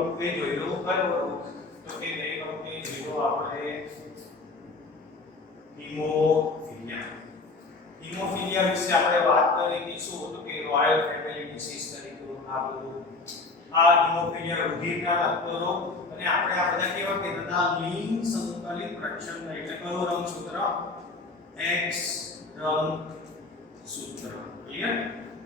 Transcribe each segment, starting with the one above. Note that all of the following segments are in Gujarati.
વખતે જોયો કયો તો કે ગઈ વખતે જોયો આપણે હીમોફિલિયા વિશે આપણે વાત કરી હતી શું તો કે રોયલ ફેમિલી ડિસીઝ તરીકે આ બધું આ હીમોફિલિયા રુધિરના લક્ષણો અને આપણે આ બધા કેવા કહેતા હતા લિંગ સંકલિત પ્રક્ષણ એટલે કયો રંગસૂત્ર X રંગસૂત્ર ક્લિયર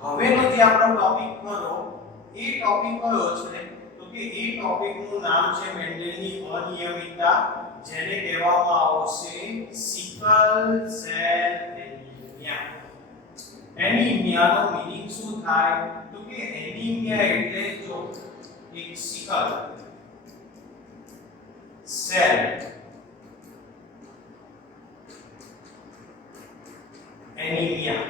હવેનો જે આપણો ટોપિક કરો એ ટોપિક કયો છે તો કે એ ટોપિક નું નામ છે મેન્ડેલની અનિયમિતતા જેને કહેવામાં આવશે સિકલ સેલ એનિમિયા એનિમિયાનો મીનિંગ શું થાય તો કે એનિમિયા એટલે જો એક sickle cell anaemia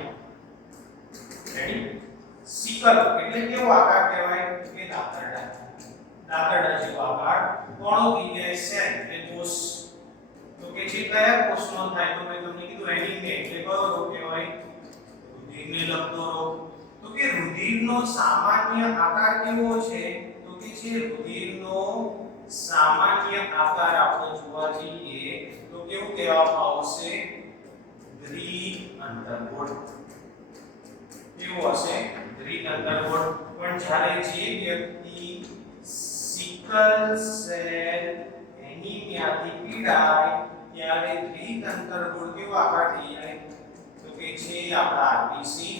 ready sickle એટલે કેવો આકાર કહેવાય કે દાંતરડા જેવો આકાર કોણો થઈ સેલ એટલે કોષ તો કે જે કયા કોષનો થાય તો મેં તમને કીધું એનિમિયા એટલે કયો રોગ કહેવાય રુધિરને લગતો રોગ તો કે રુધિરનો સામાન્ય આકાર કેવો છે તો કે જે રુધિરનો સામાન્ય આકાર આપણે જોવા જઈએ તો કેવું કહેવામાં આવશે દ્વિઅંતરગોળ કેવું હશે દ્વિઅંતરગોળ પણ જ્યારે જે વ્યક્તિ સિકલ સેલ એનિમિયાથી પીડાય ત્યારે દ્વિઅંતરગોળ કેવો આકાર થઈ જાય તો કે છે આપણા આરબીસી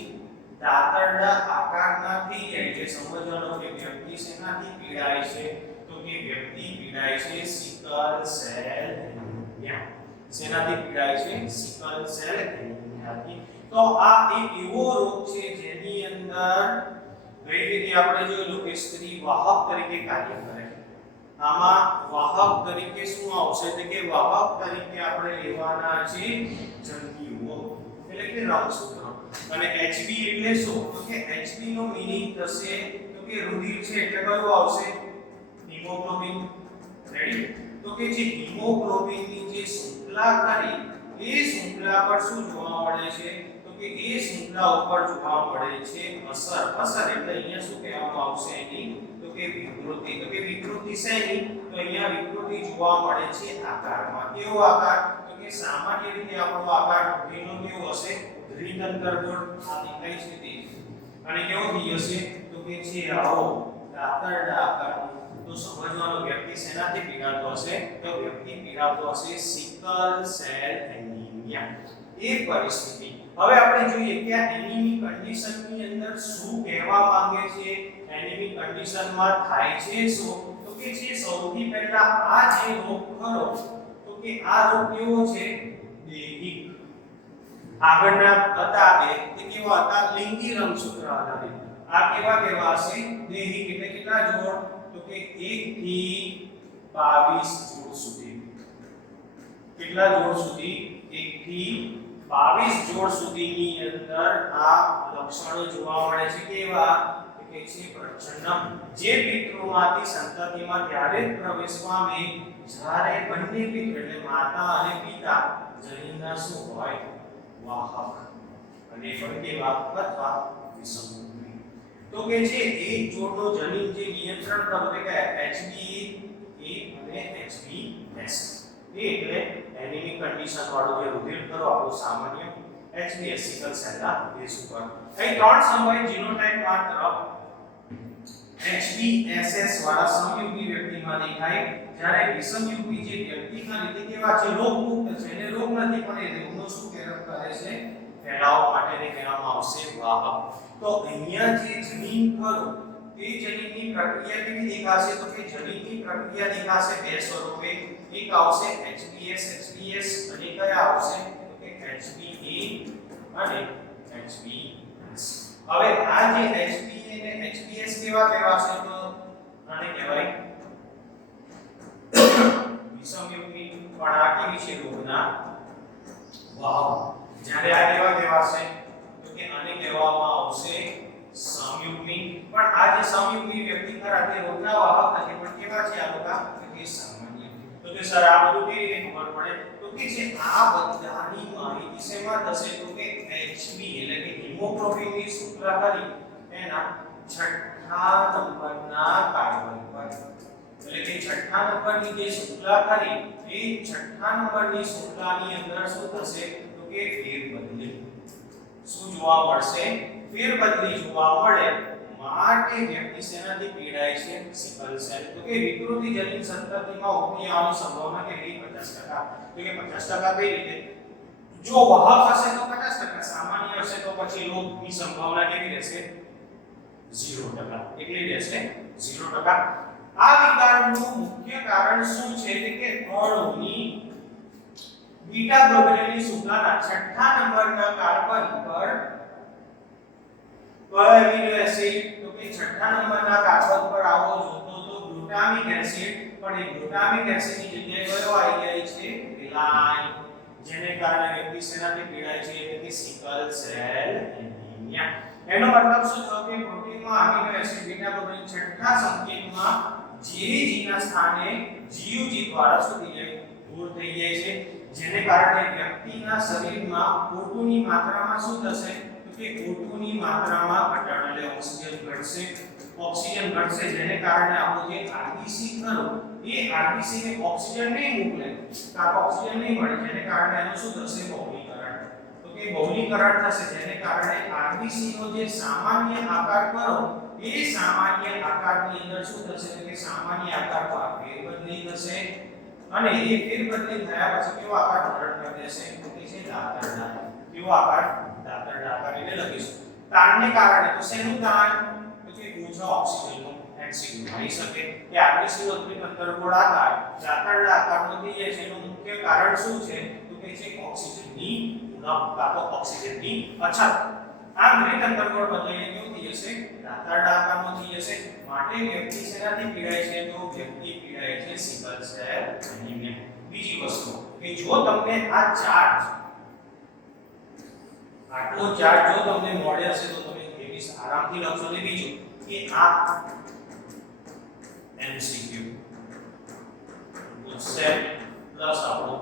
દાંતરડા આકારના થઈ જાય એટલે સમજવાનો કે વ્યક્તિ શેનાથી પીડાય છે તો કે વ્યક્તિ પીડાય છે સિકલ સેલ એનિમિયા શેનાથી પીડાય છે સિકલ સેલ એનિમિયાથી તો આ એક એવો રોગ છે જેની અંદર ગઈ રીતે આપણે જોયું કે સ્ત્રી વાહક તરીકે કાર્ય કરે છે આમાં વાહક તરીકે શું આવશે તો કે વાહક તરીકે આપણે લેવાના છે જન્યુઓ એટલે કે રંગસૂત્રો અને HB એટલે શું તો કે HB નો મીનિંગ થશે તો કે રુધિર છે એટલે કયું આવશે હિમોગ્લોબિન રેડી તો કે જે હિમોગ્લોબિનની જે શૃંખલા કરી એ શૃંખલા પર શું જોવા મળે છે તો કે એ શૃંખલા ઉપર જોવા મળે છે અસર એટલે અહીંયા શું કહેવામાં આવશે એની તો કે વિકૃતિ શેની તો અહીંયા વિકૃતિ જોવા મળે છે આકારમાં કેવો આકાર તો કે સામાન્ય રીતે આપણો આકાર રુધિરનો કેવો હશે દ્વિઅંતરગોળ આ દેખાય છે તે અને કેવો થઈ હશે તો કે છે આવો દાંતરડા આકારનો તો સમજવાનો વ્યક્તિ શેનાથી પીડાતો હશે તો વ્યક્તિ પીડાતો હશે સિકલ સેલ એનિમિયા એ પરિસ્થિતિ હવે આપણે જોઈએ કે આ એનિમિક કન્ડિશનની અંદર શું કહેવા માંગે છે એનિમિક કન્ડિશનમાં થાય છે શું તો કે જે સૌથી પહેલા આ જે રોગ ખરો તો કે આ રોગ કેવો છે દૈહિક આગળના હતા તે કેવા હતા લિંગી રંગસૂત્ર આધારિત આ કેવા હશે દૈહિક એટલે કેટલા જોડ તો કે 1 થી 22 જોડ સુધી કેટલા જોડ સુધી 1 થી 22 જોડ સુધીની અંદર આ લક્ષણો જોવા મળે છે કેવા કે છે પ્રજનન જે પિતૃમાંથી સંતતિમાં ત્યારે પ્રવેશ પામે જ્યારે બંને પિતૃ એટલે માતા અને પિતા જનીનના શું હોય વાહક અને પણ કેવા અથવા વિષમરૂપી તો કે છે એક જોડનો જનીન જે નિયંત્રણ કરતો કે HB A અને HBS એટલે એનિમિક કન્ડિશન વાળો જે રુધિર ખરો આપણો સામાન્ય HBS સિકલ સેલના બેઝ ઉપર અહીં ત્રણ સમય જીનોટાઇપ માત્ર HBSS વાળા સમયુગી વ્યક્તિમાં દેખાય જ્યારે વિષમયુગી જે વ્યક્તિના રીતે કેવા છે રોગમુક્ત છે એને રોગ નથી પણ એ રોગનો શું કરે છે ફેલાવ માટેને કહેવામાં આવશે વાહક તો અહીંયા જે જનીન ખરો તે જનીનની પ્રક્રિયા કેવી દેખાશે તો કે જનીનની પ્રક્રિયા દેખાશે બે સ્વરૂપે એક આવશે HBS અને કયા આવશે તો કે HBA અને HBS હવે આ જે HBA અને HBS કેવા કહેવાશે તો આને કહેવાય વિષમયુગની પણ આ કેવી છે રોગના વાહક જ્યારે આ કેવા કહેવાશે તો કે આને કહેવામાં આવશે સમયુગ્મી પણ આ જે સમયુગ્મી વ્યક્તિ ખરા તે રોગના વાહક નથી પણ કેવા છે આ લોકો કે સામાન્ય તો કે સર આ બધું કેવી રીતે ખબર પડે તો કે છે આ બધાની માહિતી શેમાં થશે તો કે HB એટલે કે હિમોગ્લોબિનની શૃંખલા કરી એના છઠ્ઠા છઠ્ઠા નંબરના કાર્બન પર, એટલે કે છઠ્ઠા નંબરની જે શૃંખલા કરી એ છઠ્ઠા નંબરની શૃંખલાની અંદર શું થશે તો કે ફેરબદલી શું જોવા મળશે, ફેરબદલી જોવા મળે માટે વ્યક્તિ શેનાથી પીડાય છે, સિકલ સેલ. તો કે વિકૃતિ જનીન સંતતિમાં ઉભરી આવવાની સંભાવના કેટલી 50%. તો કે 50% કઈ રીતે, જો વાહક હશે તો 50%, સામાન્ય હશે તો પછી લોપની સંભાવના કેવી રહેશે 0%. એટલી રહેશે 0%. આ વિકારનું મુખ્ય કારણ શું છે કે અણુની બીટા ગ્લોબ્યુલિનની શૃંખલાના છઠ્ઠા નંબરના કાર્બન પર એમિનો એસિડ, તો કે છઠ્ઠા નંબરના કાર્બન પર આવો જોતો તો ગ્લુટામિક એસિડ, પણ એ ગ્લુટામિક એસિડની જગ્યાએ કયો આવી જાય છે રિલાઇન, જેને કારણે વ્યક્તિ શેનાથી પીડાય છે એટલે કે સિકલ સેલ એનિમિયા. એનો મતલબ શું થયો કે પ્રોટીનમાં અમીનો એસિડ બીટા ગ્લોબ્યુલિન છઠ્ઠા સંકેતમાં GG ના સ્થાને GUG દ્વારા શું થઈ જાય દૂર થઈ જાય છે, જેને કારણે વ્યક્તિના શરીરમાં O2 ની માત્રામાં શું થશે તો કે O2 ની માત્રામાં ઘટાડો, એટલે ઓક્સિજન ઘટશે, ઓક્સિજન ઘટશે જેને કારણે આપણો જે RBC ખરો એ RBC ને ઓક્સિજન નહીં મોકલે, કાં ઓક્સિજન નહીં મળે, જેને કારણે એનું શું થશે બહુલીકરણ. તો કે બહુલીકરણ થશે જેને કારણે RBC નો જે સામાન્ય આકાર કરો એ સામાન્ય આકારની અંદર શું થશે તો કે સામાન્ય આકારમાં ફેરબદલી થશે, અને એ ફેરબદલી થયા પછી કેવો આકાર ધારણ કરી દેશે તો કે છે દાતરડા. કેવો આકાર દાતરડા આકાર એટલે લખીશું. તાણને કારણે તો શેનું તાણ તો કે ઓછા ઓક્સિજનનું એનસીયુ થઈ શકે કે RBC નો અંતર્ગોળ આકાર દાતરડા આકારનો થઈ જાય છે. એનું મુખ્ય કારણ શું છે તો કે છે ઓક્સિજનની ઉણપ કાં તો ઓક્સિજનની અછત. આ દ્વિત અંતર્ગોળ બદલાઈને કેવું થઈ જશે દાતરડા આકારનો થઈ જશે. માટે વ્યક્તિ શેનાથી પીડાય છે તો વ્યક્તિ પીડાય છે સિકલ સેલ એનિમિયા. બીજી વસ્તુ કે જો તમને આ ચાર્ટ આટલો ચાર્ટ જો તમને મળે હશે તો તમે એવી આરામથી લખશો. ને બીજું કે આ MCQ પૂછશે પ્લસ આપણો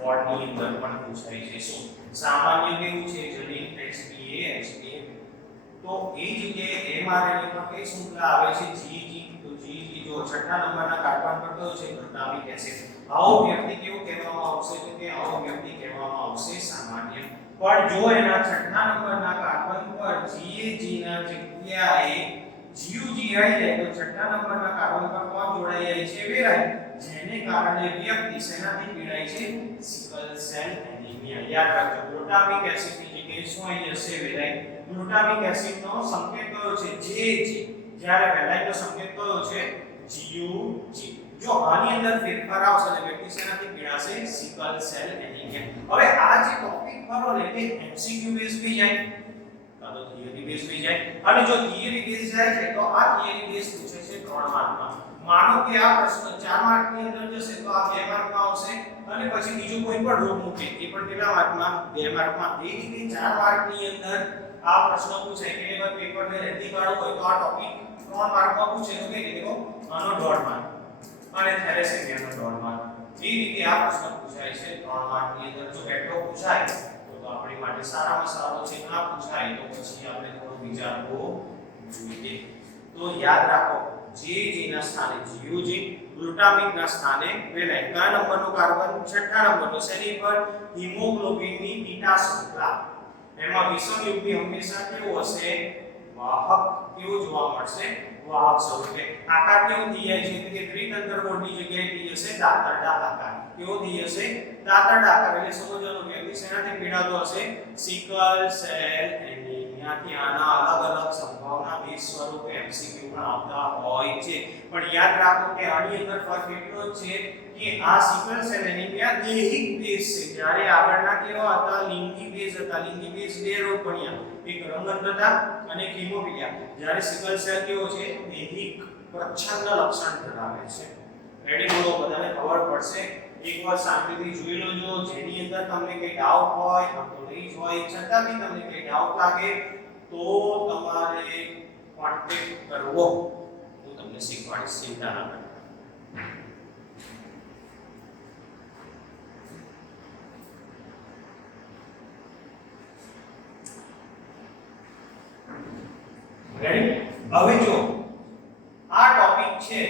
બોર્ડની અંદર પણ પૂછાય છે. શું સામાન્ય કેવું છે જનીન HPA તો એ જગ્યાએ mRNA માં કઈ શૃંખલા આવે છે GG. તો GG જો છઠ્ઠા નંબરના કાર્બન પર કયો છે ગ્લુટામિક એસિડ. આવો વ્યક્તિ કેવું કહેવામાં આવશે તો કે આવો વ્યક્તિ કહેવામાં આવશે સામાન્ય. પણ જો એના છઠ્ઠા નંબરના કાર્બન પર GAG ના જગ્યાએ GUG આવી જાય તો છઠ્ઠા નંબરના કાર્બન પર કોણ જોડાઈ જાય છે વેરાય, જેને કારણે વ્યક્તિ શેનાથી પીડાય છે સિકલ સેલ એનિમિયા. યાદ રાખજો ગ્લુટામિક એસિડની જગ્યાએ શું આવી જશે વેરાય. ગ્લુટામિક એસિડનો સંકેત કયો છે GAG, જ્યારે વેલાઇનનો સંકેત કયો છે GUG. જો આની અંદર ફેરફાર આવશે તો વ્યક્તિ શેનાથી પીડાશે સિકલ સેલ એનિમિયા. હવે આ જે ટોપિક ખરો ને તે MCQ બેઝ થઈ જાય કાં તો થિયરી બેઝ થઈ જાય. અને જો થિયરી બેઝ જાય છે તો આ થિયરી બેઝ પૂછે છે 3 માર્કમાં. માનો કે આ પ્રશ્ન 4 માર્કની અંદર જશે તો આ 2 માર્કમાં આવશે, અને પછી બીજું કોઈ પણ રોગ મૂકે એ પણ કેટલા માર્કમાં 2 માર્કમાં. એ રીતે 4 માર્કની અંદર આ પ્રશ્ન પૂછાય કે ભાઈ પેપરને રેડી કાઢવું હોય તો આ ટોપિક 3 માર્કમાં પૂછે તો કઈ રીતે આનો 1.5 માર્ક અને થેલેસેમિયાનો 1.5 માર્ક. એ રીતે આ પ્રશ્ન પૂછાય છે 3 માર્કની અંદર. જો એટલો પૂછાય તો આપણી માટે સારામાં સારો છે, ના પૂછાય તો પછી આપણે થોડું વિચારવું જોઈએ. તો યાદ રાખો GG ના સ્થાને GUG, ગ્લુટામિક ના સ્થાને વેલાઇન. કયા નંબરનો કાર્બન છઠ્ઠા નંબરનો. શેની પર હિમોગ્લોબિનની બીટા શૃંખલા. એમાં વિષમ યુગ્મ હંમેશા કેવો હશે વાહક. કેવો જોવા મળશે વાહક સ્વરૂપે. આકાર કેવો થઈ જાય છે કે દ્વિત અંતર્ગોળની જગ્યાએ થઈ જશે દાતરડા આકાર. કેવો થઈ જશે દાતરડા આકાર. એટલે સમજવાનું વ્યક્તિ શેનાથી પીડાતો હશે સિકલ સેલ એનિમિયાથી. આના અલગ અલગ સંભાવના બેઝ સ્વરૂપે MCQ પણ આવતા હોય છે. પણ યાદ રાખો કે આની અંદર ફરક એટલો જ છે કે આ સિકલ સેલ એનિમિયા દૈહિક બેઝ છે, જ્યારે આગળના કેવા હતા લિંગી બેઝ હતા. લિંગી બેઝ બે રોગ ભણ્યા, એક રંગઅંધતા અને એક હિમોફિલિયા. જ્યારે સિકલ સેલ કેવો છે દૈહિક પ્રચ્છન્ન લક્ષણ ધરાવે છે. રેડી બોલો, બધાને ખબર પડશે. એકવાર શાંતિથી જોઈ લેજો. જેની અંદર તમને કઈ ડાઉટ હોય તો નહીં જ હોય, છતાં બી તમને કઈ ડાઉટ લાગે તો તમારે કોન્ટેક્ટ કરવો, હું તમને શીખવાડીશ, ચિંતા ના કરો. રેડી? હવે જો આ ટોપિક છે,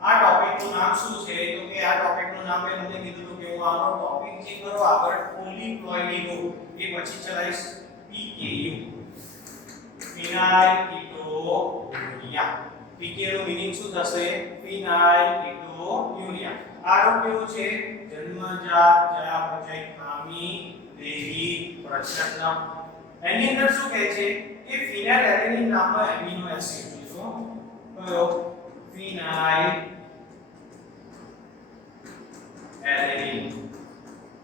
આ ટોપિકનું નામ શું છે? તો કે આ ટોપિકનું નામ મેં તમને કીધું કે હું આનો ટોપિક જે કરો આગળ પોલીક્લોરાઇડ એ પછી ચલાવીશ PKU, ફિનાઇલ કીટોન્યુરિયા. PKU નું મીનિંગ શું થશે? ફિનાઇલ કીટોન્યુરિયા. આરો કેવો છે? જન્મજાત ચયાપચય ખામી દેહી પ્રચંડ. એની અંદર શું કહે છે કે ફિનાઇલ એલેનિન નામનો એમિનો એસિડ છે. શું કયો? ફિનાઇલ એલેનિન.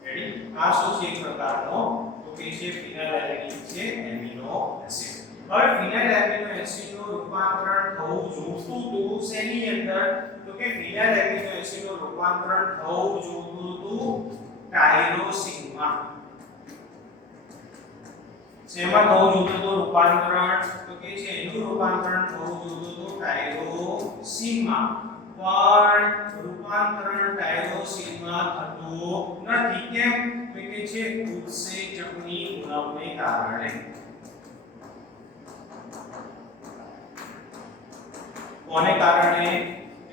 રેડી? આ શું છે? એક પ્રકારનો તો કે છે ફિનાઇલ એલેનિન છે એમિનો એસિડ. હવે ફિનાઇલ એમિનો એસિડ નું રૂપાંતરણ થવું જોઈતું હતું શેની અંદર? તો કે ફિનાઇલ એમિનો એસિડ નું રૂપાંતરણ થવું જોઈતું હતું ટાયરોસિનમાં. શેમાં થવું જોઈતું હતું રૂપાંતરણ? તો કે છે એનું રૂપાંતરણ થવું જોઈતું હતું ટાયરોસિનમાં. પણ રૂપાંતરણ ટાયરોસિનમાં થતું નથી. કેમ? તો કે છે ઉત્સેચકની ઉણપને કારણે. કોને કારણે?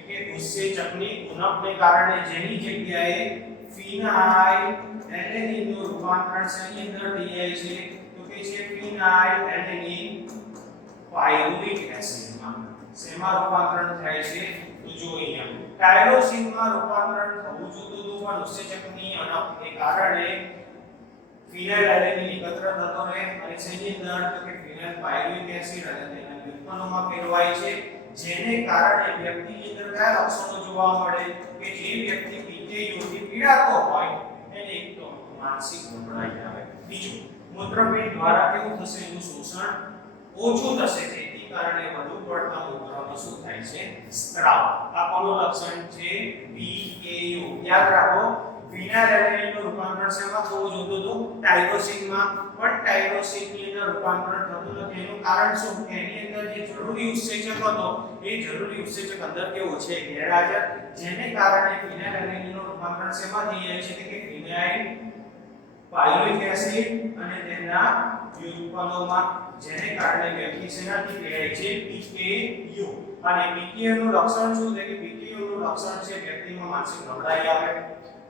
કે ઉત્સેચકની ઉણપને કારણે, જેની જગ્યાએ ફિનાઇલ એલેનિન નું રૂપાંતરણ શેની અંદર થઈ જાય છે? તો કે છે ફિનાઇલ એલેનિન પાયરુવિક એસિડમાં. શેમાં રૂપાંતરણ થાય છે? તો જો અહીંયા ટાયરોસિનમાં રૂપાંતરણ થવું જોઈતું હતું પણ ઉત્સેચકની ઉણપને કારણે ફિનાઇલ એલેનિન એકત્ર થતો રહે અને શેની અંદર? તો કે ફિનાઇલ પાયરુવિક એસિડ અને તેના વ્યુત્પન્નોમાં ફેરવાય છે, જેને કારણે વ્યક્તિની અંદર કયા લક્ષણો જોવા મળે? કે જે વ્યક્તિ PKU થી પીડાતો હોય એને એક તો માનસિક નબળાઈ આવે. બીજું, મૂત્રપિંડ દ્વારા કેવું થશે? એનું શોષણ ઓછું થશે, જેથી કારણે વધુ પડતા મૂત્રમાં શું થાય છે? સ્ત્રાવ. આ કોનું લક્ષણ છે? PKU. યાદ રાખો, ફિનાઇલ એલેનિન નું રૂપાંતરણ શેમાં થવું જોઈતું હતું? ટાયરોસિનમાં. પણ ટાયરોસિનની અંદર રૂપાંતરણ થતું નથી. એનું કારણ શું? કે એની અંદર જે જરૂરી ઉત્સેચક હતો એ જરૂરી ઉત્સેચક અંદર કેવો છે? ગેરહાજર, જેને કારણે ફિનાઇલ એલેનિન નું રૂપાંતરણ શેમાં થઈ જાય છે? કે ફિનાઇલ પાયરુવિક એસિડ અને તેના વ્યુત્પન્નોમાં, જેને કારણે વ્યક્તિ શેનાથી પીડાય છે? PKU. અને PKU નું લક્ષણ શું છે? કે PKU નું લક્ષણ છે વ્યક્તિમાં માનસિક નબળાઈ આવે,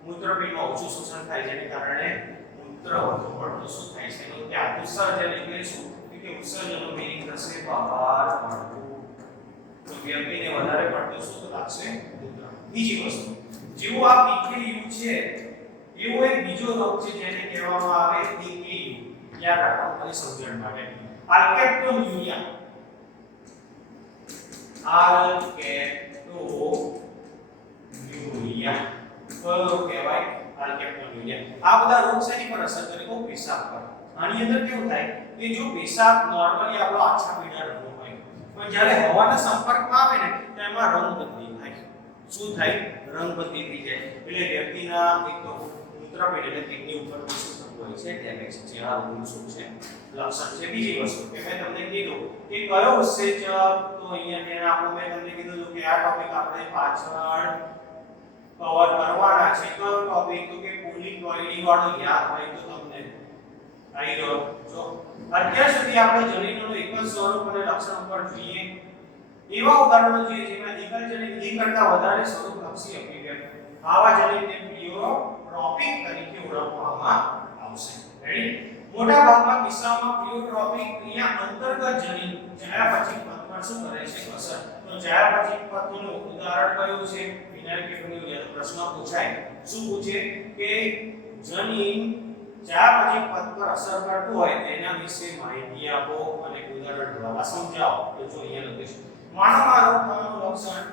મૂત્રપિંડમાં ઓછું શોષણ થાય, જેને કારણે મૂત્ર વધુ પડતું શું થાય છે? તો ત્યાં ઉત્સર્જન એટલે શું? કે ઉત્સર્જનનો મીનિંગ થશે બહાર પડવું. તો વ્યક્તિને વધારે પડતું શું લાગશે? મૂત્ર. બીજી વસ્તુ, જેવું આ PKU છે એવો એક બીજો રોગ છે જેને કહેવામાં આવે PKU. યાદ રાખો ખાલી સમજણ માટે. આલ્કેપ્ટોન્યુરિયા. આલ્કેપ્ટોન્યુરિયા કયો કહેવાય? આલ્કેપ્ટોન્યુરિયા. આ બધા રોગ શેની પર અસર કરે? તો પેશાબ પર. આની અંદર કેવું થાય કે જો પેશાબ નોર્મલી આપણો આછા પીળા રંગનો હોય, પણ જ્યારે હવાના સંપર્કમાં આવે ને તો એમાં રંગ બદલી થાય. શું થાય? રંગ બદલી થઈ જાય. એટલે વ્યક્તિના એક તો મૂત્રપિંડ એટલે કિડની ઉપર શું થતું હોય છે? ડેમેજ. જે આ રોગનું શું છે? લક્ષણ છે. બીજી વસ્તુ કે મેં તમને કીધું કે કયો ઉત્સેચક, તો અહીંયા મેં તમને કીધું કે આ ટોપિક આપણે પાછળ કવર કરવાના છે. કયો ટોપિક? તો કે પોલીક્લોરાઇડ વાળો યાદ હોય તો તમને આવી ગયો. જો અત્યાર સુધી આપણે જનીનોનું એક જ સ્વરૂપ અને લક્ષણ ઉપર જોઈએ. એવા ઉદાહરણો છે જેમાં એકલ જનીન એક કરતા વધારે સ્વરૂપલક્ષી અભિવ્યક્તિ, આવા જનીનને પ્લિયોટ્રોપિક તરીકે ઓળખવામાં આવશે. રેડી? મોટા ભાગના કિસ્સામાં પ્લિયોટ્રોપિક ક્રિયા અંતર્ગત જનીન ચયાપચય પથ પર શું કરે છે? અસર. તો ચયાપચય પથનું ઉદાહરણ કયું છે? ફિનાઇલ કીટોન્યુરિયા. પ્રશ્ન પૂછાય. શું પૂછે? કે જનીન ચયાપચય પથ પર અસર કરતું હોય તેના વિશે માહિતી આપો અને ઉદાહરણ દ્વારા સમજાવો. તો જો અહીંયા લખીશું. માનો આ રોગ થવાનું લક્ષણ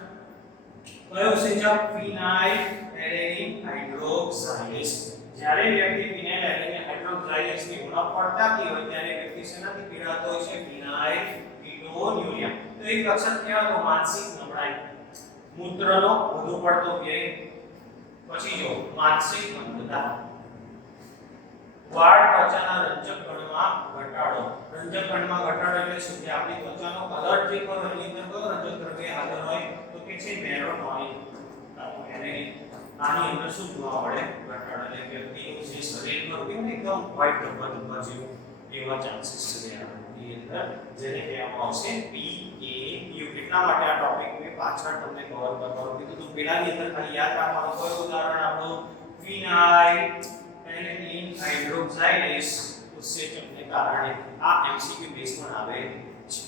કયો ઉત્સેચક? ફિનાઇલ એલેનિન હાઇડ્રોક્સાઇલેસ. જ્યારે વ્યક્તિ ફિનાઇલ એલેનિન હાઇડ્રોક્સાઇલેસ ની ઉણપ પડતાથી હોય ત્યારે વ્યક્તિ શેનાથી પીડાતો હોય છે? ફિનાઇલ કીટોન્યુરિયા. તો એક લક્ષણ કહેવાય તો માનસિક નબળાઈ, મૂત્રનો વધુ પડતો વ્યય. પછી જો માનસિક મંદતા, વાળ ત્વચાના રંજક કણમાં ઘટાડો. રંજક કણમાં ઘટાડો એટલે શું? કે આપણી ત્વચાનો કલર જે કરો એની અંદર કયો રંજક દ્રવ્ય હાજર હોય? તો કે છે મેલાટોનિન. આની અંદર શું જોવા મળે? ઘટાડો. એટલે વ્યક્તિનું જે શરીર પર કેવું એકદમ વ્હાઇટ ધબ્બા જેવું એવા ચાન્સીસ છે. એ ની અંદર જેને કહેવામાં આવશે PaU. એટલા માટે આ ટોપિક મેં પાછળ તમને કવર કરવાનું કીધું તો પેલાની અંદર ખાલી યાદ રાખવાનું કયું ઉદાહરણ આપણું ફિનાઇલ એલેનિન હાઇડ્રોક્સાઇલેસ ઉત્સેચકને કારણે આ MCQ બેઝ પણ આવે છે.